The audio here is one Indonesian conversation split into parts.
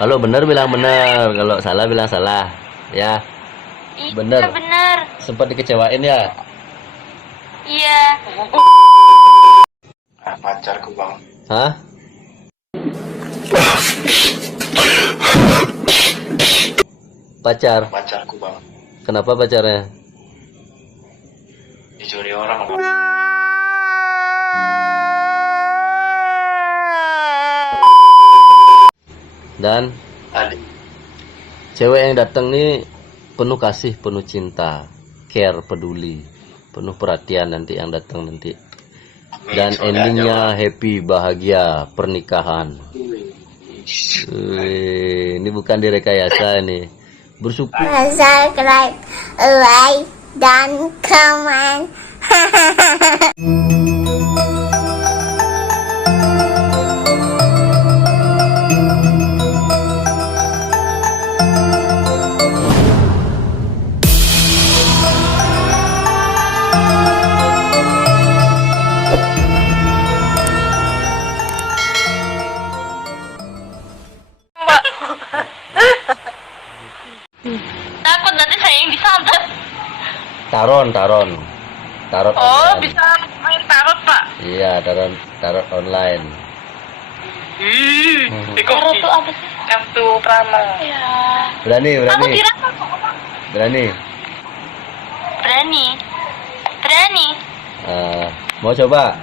Kalau benar bilang benar, kalau salah bilang salah. Ya, Iya, benar. bener. Sempat dikecewain ya? Iya. Pacarku bang. Hah? Pacar? Pacarku bang. Kenapa pacarnya? Dicuri orang bang. Dan Adik. cewek yang datang nih penuh kasih, penuh cinta, care, peduli, penuh perhatian nanti yang datang nanti. Dan endingnya happy, bahagia, pernikahan. Wih, ini bukan direkayasa nih. Bersyukur. Subscribe, like, dan comment. Takut nanti saya yang disantet. Taron. Tarot Oh, online. bisa main tarot, Pak. Iya, tarot online. Tarot tuh apa sih? Kartu prama. Ya. Berani. Aku dirasa kok. Berani. Berani. Mau coba?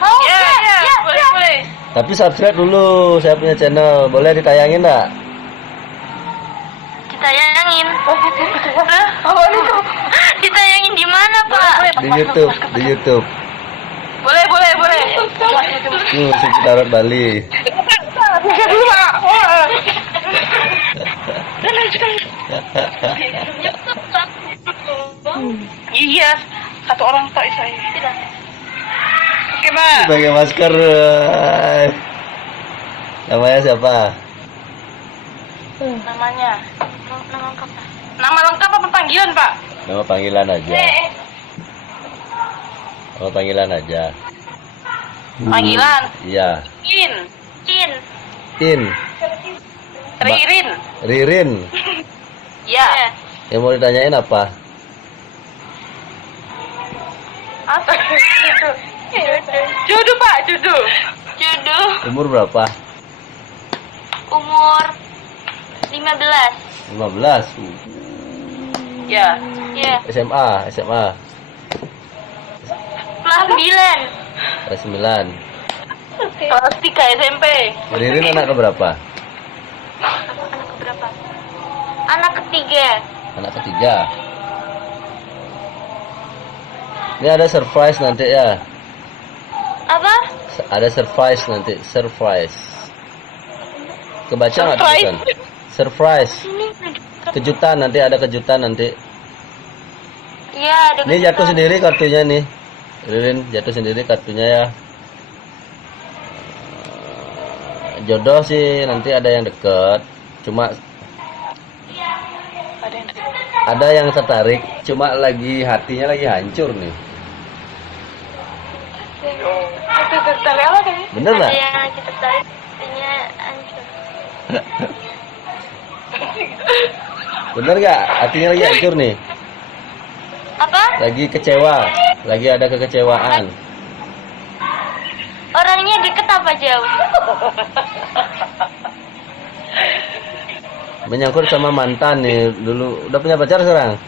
Mau? Ya, boleh. Tapi subscribe dulu, saya punya channel. Boleh ditayangin enggak? Ditayangin. Oh, itu. Ditayangin di mana, Pak? Di YouTube. Boleh. Suci Tarot Bali. Bisa dulu, Pak. Iya, satu orang tak saya. Oke, Pak. Pakai masker. Namanya siapa? Namanya. Nama lengkap apa panggilan, Pak? Nama panggilan aja. Nama panggilan aja. Panggilan. Iya. In. In. Ririn. Ya. Yang mau ditanyain apa? Apa? Jodoh, Pak, jodoh. Umur berapa? Umur 15. 15. Ya. SMA. Kelas 9. Kelas 9. Kelas 3 SMP. Ririn anak keberapa? Anak ketiga. Anak ketiga. Ini ada surprise nanti ya. Apa? Ada surprise nanti. Kebaca nggak tulisan? Surprise. Kejutan nanti, ada kejutan nanti. Iya, ada. Ini jatuh sendiri kartunya nih. Ririn jatuh sendiri kartunya ya. Jodoh sih nanti ada yang deket. Cuma ada yang tertarik. Cuma hatinya lagi hancur nih. Itu tertarik apa kan? Bener nggak? Ada yang kita tarik, artinya hancur. Bener nggak? Hatinya lagi hancur nih. Apa? Lagi kecewa. Lagi ada kekecewaan. Orangnya deket apa jauh? Menyangkut sama mantan nih dulu. Udah punya pacar sekarang?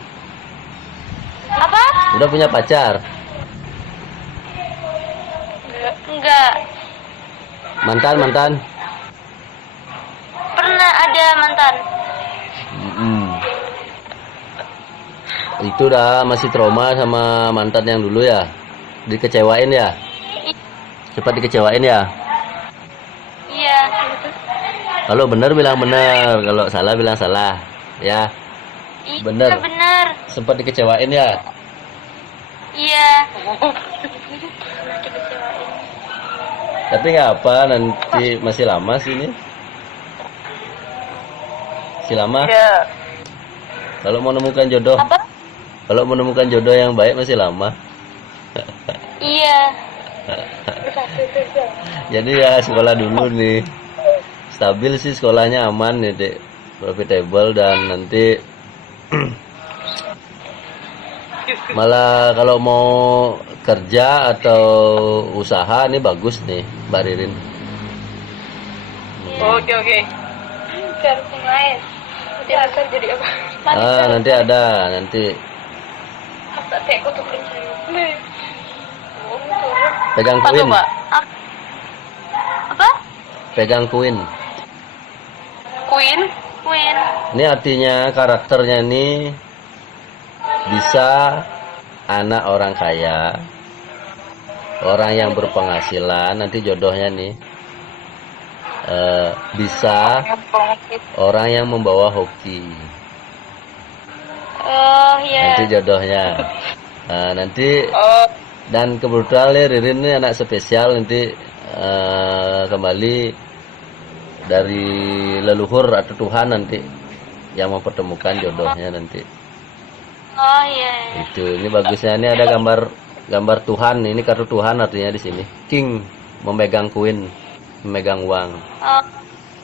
Apa? Udah punya pacar? Enggak. Mantan? Pernah ada mantan. Itu dah masih trauma sama mantan yang dulu ya? Dikecewain ya? Cepat dikecewain ya? Iya. Kalau benar bilang benar, kalau salah bilang salah. Ya, bener. Bener. Sempat dikecewain ya? Iya. Tapi nggak apa, nanti masih lama sih ini. Masih lama. Iya. Kalau mau menemukan jodoh, Apa? kalau menemukan jodoh yang baik masih lama. Iya. Jadi ya sekolah dulu nih. stabil sih, sekolahnya aman nih dek, profitable, dan nanti malah kalau mau kerja atau usaha nih bagus nih Mbak Ririn. Oke. Cari pemain. Nanti akan jadi apa? Nanti ada nanti Masa teko tuh kerja. pegang Apa tuh, koin, Pak? Apa? pegang koin. Queen? Ini artinya karakternya nih bisa anak orang kaya, orang yang berpenghasilan, nanti jodohnya nih bisa orang yang membawa hoki, Oh iya. nanti jodohnya. Nanti Oh, dan kebetulan Ririn ini anak spesial, nanti kembali dari leluhur atau Tuhan nanti yang mempertemukan jodohnya nanti. oh iya. Itu ini bagusnya, ini ada gambar Tuhan, ini kartu Tuhan artinya di sini. King memegang koin, memegang uang. Oh,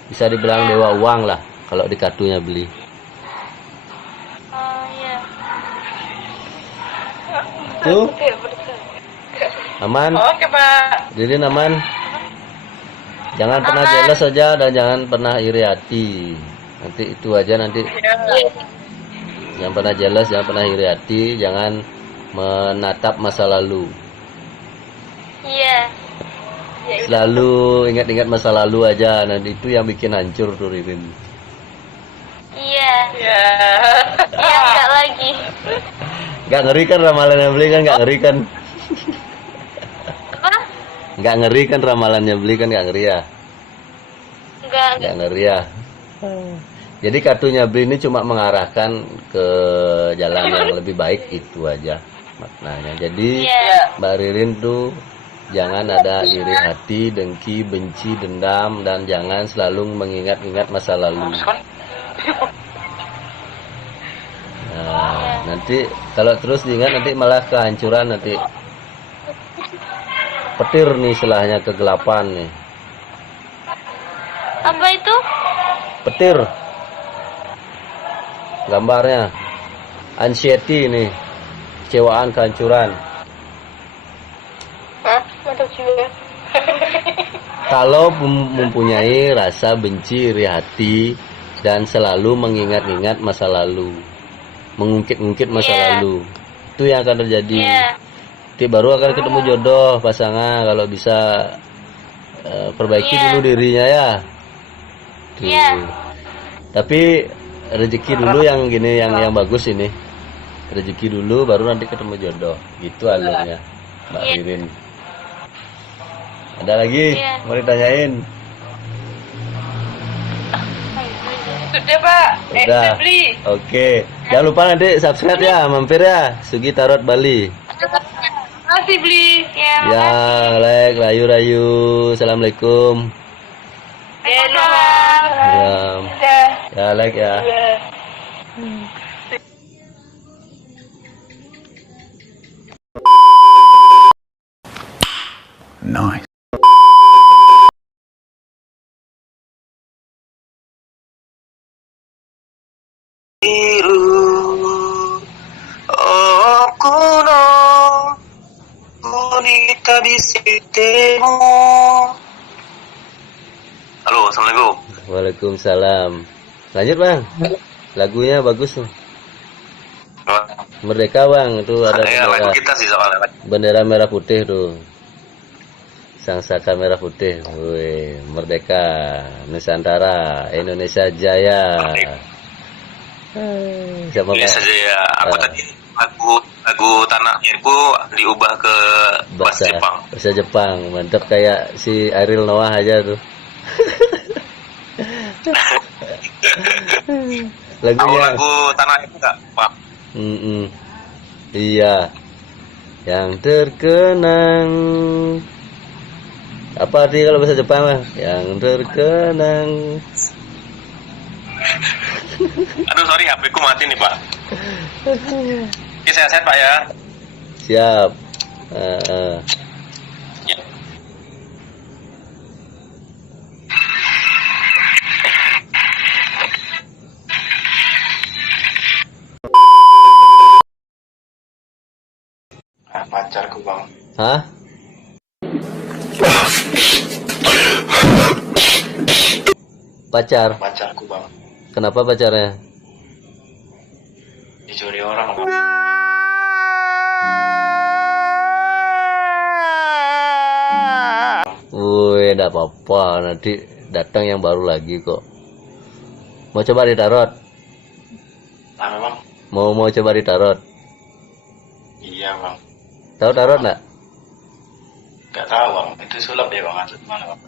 Bisa dibilang dewa uang lah kalau di kartunya beli. oh iya. Tuh, aman. Oke, Pak. Ririn aman. Jangan pernah jealous saja dan jangan pernah iri hati. Nanti itu aja nanti. Jangan pernah jealous, jangan pernah iri hati, jangan menatap masa lalu. Iya. Selalu ingat-ingat masa lalu aja, nanti itu yang bikin hancur tuh Ririn. Iya. Iya. Iya, enggak lagi. Gak ngeri kan ramalannya beli kan, gak ngeri kan? Apa? Gak ngeri kan ramalannya beli kan, gak ngeri ya? Enggak. Gak ngeri ya? Jadi kartunya beli ini cuma mengarahkan ke jalan yang lebih baik, itu aja maknanya. Jadi Iya. Mbak Ririn tuh jangan ada iri hati, dengki, benci, dendam, dan jangan selalu mengingat-ingat masa lalu. Nah, nanti kalau terus diingat nanti malah kehancuran, nanti petir nih istilahnya, kegelapan nih. Apa itu? Petir gambarnya, anxiety nih, kecewaan, kehancuran. Hah? Mantap juga. Kalau mempunyai rasa benci, iri hati, dan selalu mengingat-ingat masa lalu, mengungkit-ungkit masa Iya. lalu, itu yang akan terjadi. Iya. Nanti baru akan ketemu jodoh pasangan kalau bisa perbaiki Iya. dulu dirinya ya. Tuh. Iya. Tapi rezeki dulu yang gini, yang bagus ini. Rezeki dulu baru nanti ketemu jodoh. Gitu alurnya, Mbak Iya. Ririn. Ada lagi? Iya. Mau ditanyain? Sudah, Pak. Udah. Beli. Oke. Jangan lupa nanti subscribe ya, mampir ya. Sugi Tarot Bali. Masih beli. Ya. Ya, like, rayu-rayu. Assalamualaikum. Ya, Ya, ya like ya. Nice. Oh kuno kunita bisitemu. Halo, assalamualaikum. Waalaikumsalam. Lanjut bang. Lagunya bagus tuh. Merdeka bang, itu ada Ya, lagu bendera, kita sih soalnya. bendera merah putih tuh. Sang saka merah putih. Wih, merdeka, Nusantara, Indonesia Jaya. Siapa Ini bang? saja ya. Aku tadi lagu tanah airku diubah ke bahasa Jepang. Bahasa Jepang, mantap kayak si Ariel Noah aja tuh. Tahu Lagunya. lagu tanah airku nggak, Pak? Iya. Yang terkenang. Apa arti kalau bahasa Jepang mah? Yang terkenang. Aduh, sorry, HP ku mati nih, Pak. Oke, sehat-sehat, Pak ya. Siap. Ya. Pacarku bang. Hah? Pacar? Pacarku bang. Kenapa pacarnya? Dicuri orang bang. Wih, enggak apa-apa, nanti datang yang baru lagi kok. Mau coba ditarot? Apa bang? Mau coba ditarot? Iya bang. Tahu tarot enggak? Gak tahu bang. Itu sulap ya bang. Atau gimana bang?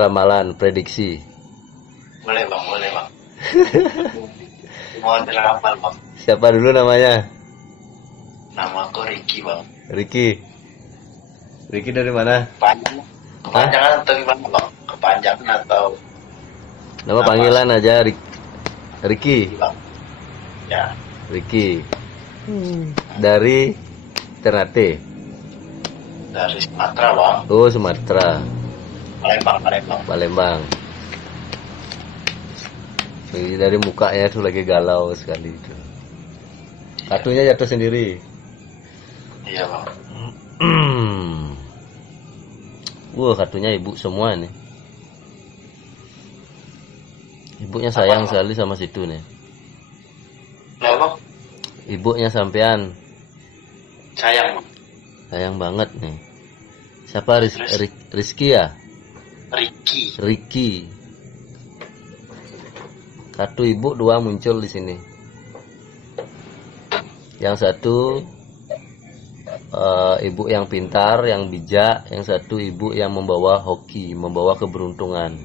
Ramalan, prediksi. Boleh bang, boleh bang. Mau diramal bang. Siapa dulu namanya? Nama aku Ricky bang. Ricky. Ricky dari mana? Kepanjangan atau gimana bang? Kepanjangan atau Nama panggilan aja Ricky. bang? Ya. Ricky. Dari Ternate. Dari Sumatera bang. Oh, Sumatera. Palembang. Palembang. Ini dari mukanya tuh lagi galau sekali itu. Kartunya jatuh sendiri. Iya bang. Wah, kartunya ibu semua nih. Ibunya sayang sekali sama situ nih. Nah bang. Ibunya sampean Sayang bang. sayang banget nih. Siapa? Rizky ya? Ricky. Ricky. Kartu ibu dua muncul di sini. Yang satu ibu yang pintar, yang bijak. Yang satu ibu yang membawa hoki, membawa keberuntungan.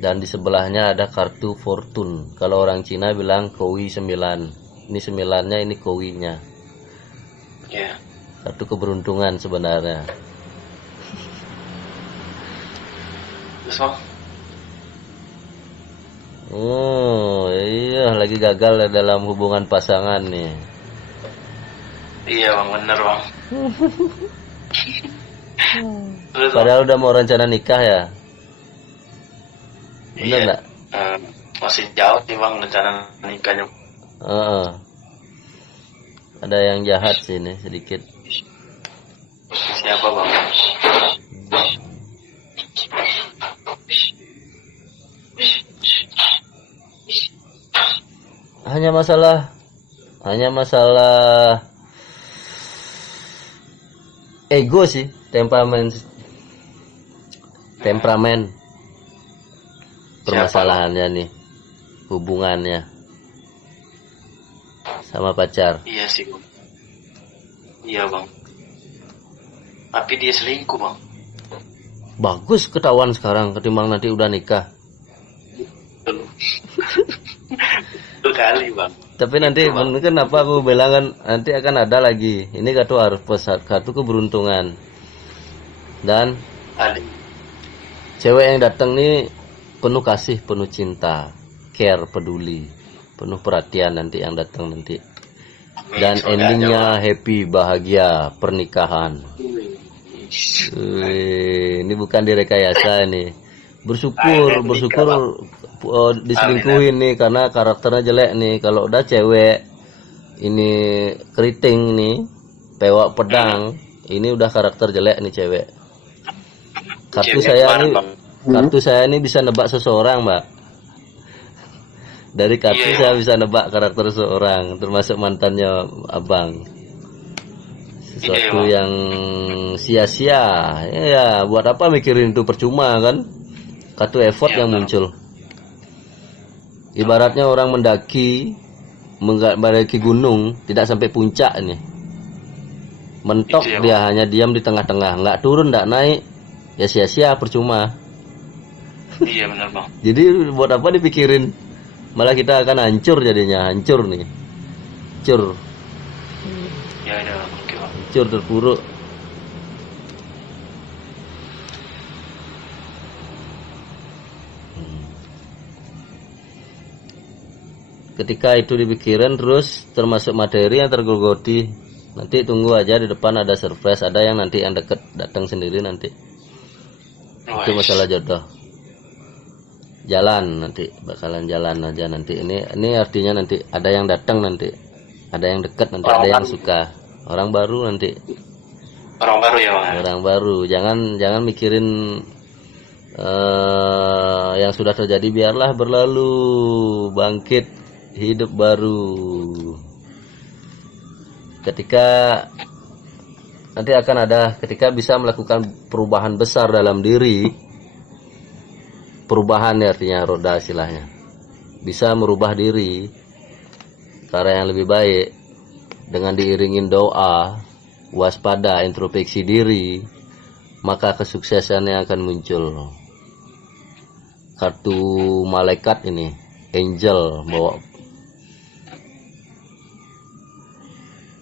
Dan di sebelahnya ada kartu fortune. Kalau orang Cina bilang kowi 9. Ini 9-nya, ini kowinya. Iya. Kartu keberuntungan sebenarnya. Terus bang. Oh iya, lagi gagal dalam hubungan pasangan nih. Iya bang, bener bang. Terus bang. Padahal udah mau rencana nikah ya. Bener Iya. nggak? Masih jauh sih bang rencana nikahnya. Heeh. Ada yang jahat sih nih sedikit. Siapa bang? Hanya masalah ego sih, temperamen permasalahannya nih, hubungannya sama pacar. Iya sih bang. Iya bang. Tapi dia selingkuh bang. Bagus ketahuan sekarang ketimbang nanti udah nikah. Betul kali bang. Tapi nanti mungkin apa aku bilang kan nanti akan ada lagi. Ini kartu harus kartu keberuntungan. Dan Ada. cewek yang datang nih penuh kasih, penuh cinta, care, peduli, penuh perhatian nanti yang datang nanti. Dan endingnya happy, bahagia, pernikahan. Wih, ini bukan direkayasa nih. Bersyukur diselingkuhin nih karena karakternya jelek nih. Kalau udah cewek ini keriting nih, pewak pedang, ini udah karakter jelek nih cewek. Kartu saya ini bisa nebak seseorang, Mbak. Dari kartu saya bisa nebak karakter seseorang, termasuk mantannya abang. Sesuatu yang sia-sia. Ya, buat apa mikirin itu, percuma kan? Kartu effort yang muncul. Ibaratnya orang mendaki gunung, tidak sampai puncak nih. Mentok dia hanya diam di tengah-tengah, nggak turun, nggak naik. Ya sia-sia, percuma. Iya benar bang. Jadi buat apa dipikirin? Malah kita akan hancur jadinya, hancur nih. Hancur. Ya udah oke bang. Hancur, terpuruk. Ketika itu dipikirin terus termasuk materi yang tergoloti, nanti tunggu aja di depan ada surprise, ada yang nanti yang deket datang sendiri nanti. Itu masalah jodoh. Jalan nanti, bakalan jalan aja nanti. Ini artinya nanti ada yang datang nanti, ada yang dekat nanti, ada yang suka. orang baru nanti. Orang baru ya bang. Orang baru, jangan mikirin yang sudah terjadi, biarlah berlalu, bangkit hidup baru. Ketika nanti akan ada, ketika bisa melakukan perubahan besar dalam diri, perubahan ya artinya roda istilahnya, bisa merubah diri ke arah yang lebih baik dengan diiringin doa, waspada, introspeksi diri, maka kesuksesannya akan muncul. Kartu malaikat ini, angel bawa,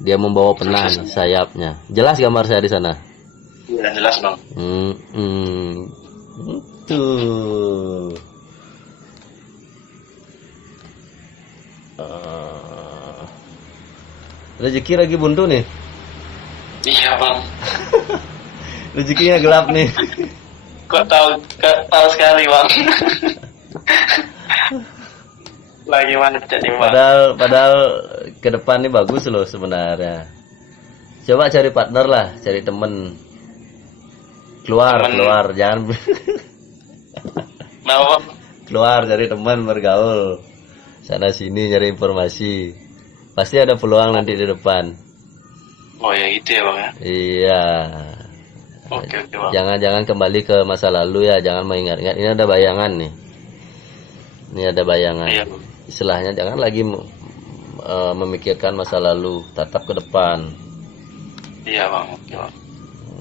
dia membawa penah nih, sayapnya. Jelas gambar saya di sana? Iya jelas bang. Tuh. Rezeki lagi buntu nih. Iya bang. Rezekinya gelap nih. Kok tahu sekali bang. Lagi macet nih bang. Padahal ke depan nih bagus loh sebenarnya. Coba cari partner lah, cari temen. Keluar, jangan Nah, keluar cari teman, bergaul. Sana sini nyari informasi. Pasti ada peluang nanti di depan. oh ya gitu ya bang ya. Iya. Oke bang. Jangan kembali ke masa lalu ya, jangan mengingat-ingat. Ini ada bayangan nih. Ini ada bayangan. Iya bang. Istilahnya jangan lagi memikirkan masa lalu, tatap ke depan. Iya bang. Oke bang.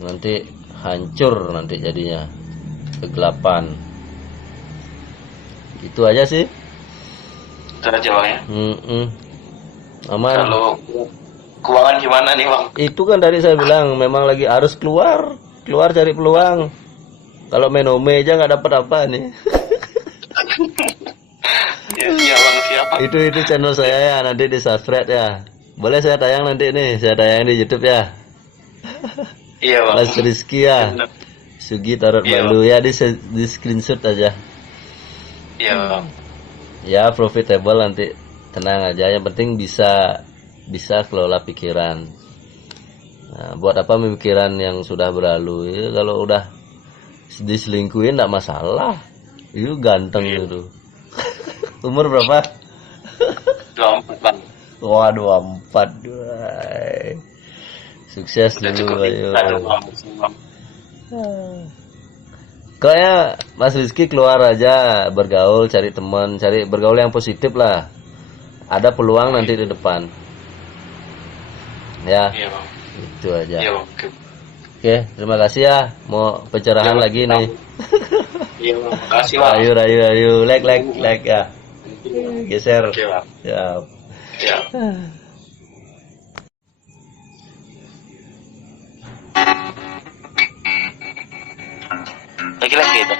Nanti hancur nanti jadinya, kegelapan. Itu aja sih. Itu aja bang ya. Aman. Kalau keuangan gimana nih bang? Itu kan tadi saya bilang memang lagi harus keluar cari peluang. Kalau menome aja nggak dapat apa nih. Ya, iya bang siapa? Itu channel saya ya, nanti di subscribe ya. Boleh saya tayang nanti nih, saya tayang di YouTube ya. Iya bang. Mas Rizky ya, Sugi Tarot Iya, Balu ya, di screenshot aja. Iya bang. Ya profitable nanti, tenang aja. Yang penting bisa kelola pikiran. Nah, buat apa pemikiran yang sudah berlalu? Ya, kalau udah diselingkuhin nggak masalah. Itu ganteng gitu. Umur berapa? 24 bang. Wah 24. Wah. Sukses Udah dulu, cukup ayo. bisa dong bang. Kayaknya Mas Rizky keluar aja, bergaul, cari teman, cari bergaul yang positif lah. Ada peluang nanti di depan. Ya, Iya bang. itu aja. Iya bang. Oke. Oke, terima kasih ya. Mau pencerahan Iya, lagi Bang. nih. Iya bang. Makasih bang. Ayo, like ya. Geser. Oke bang. Ya. Iya. Lagi-lagi itu.